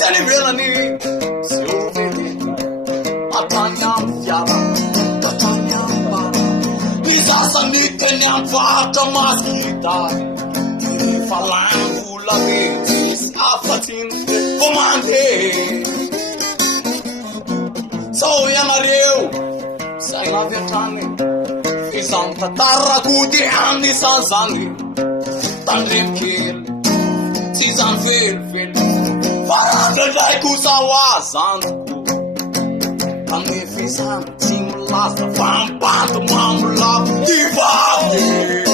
Isanivelani Silveri Atanyam Yara Atanyam Bara Nisasanitanyam Vata Maskita Falando Lametis Afatin Comande Sou Yanareu Sai na Vietname Fizam Tatara Kudi Amni Sanzangi Tandrim Kil Tizan Fel Faranda Dai Kusawazan Kami Fizan Tim Lasta Vampat Mamla Divave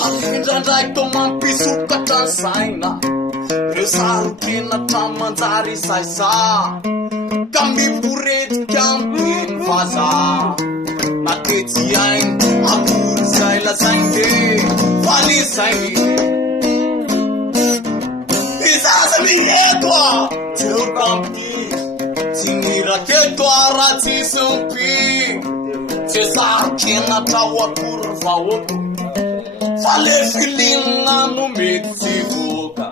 Halindradrai tomam pisukatra saina Resaro tena tamanjary saisa Ka miporetika ambiny vaza Matety ainy akory zay lazainy Falisainy Izaza mireto a Teo tampi Tsy miraketo a raha tsisy mpi Tsesaro kena trao akory vahoako Fale filina no mety tsy voka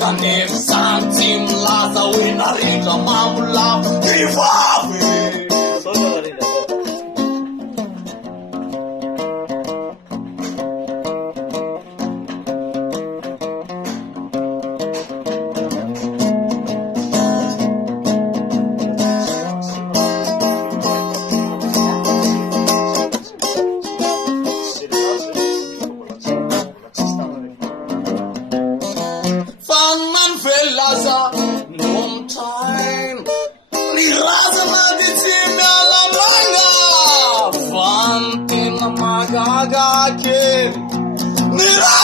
Kanefa santy milaza hoe narindra mamolavo Vivavy Mira!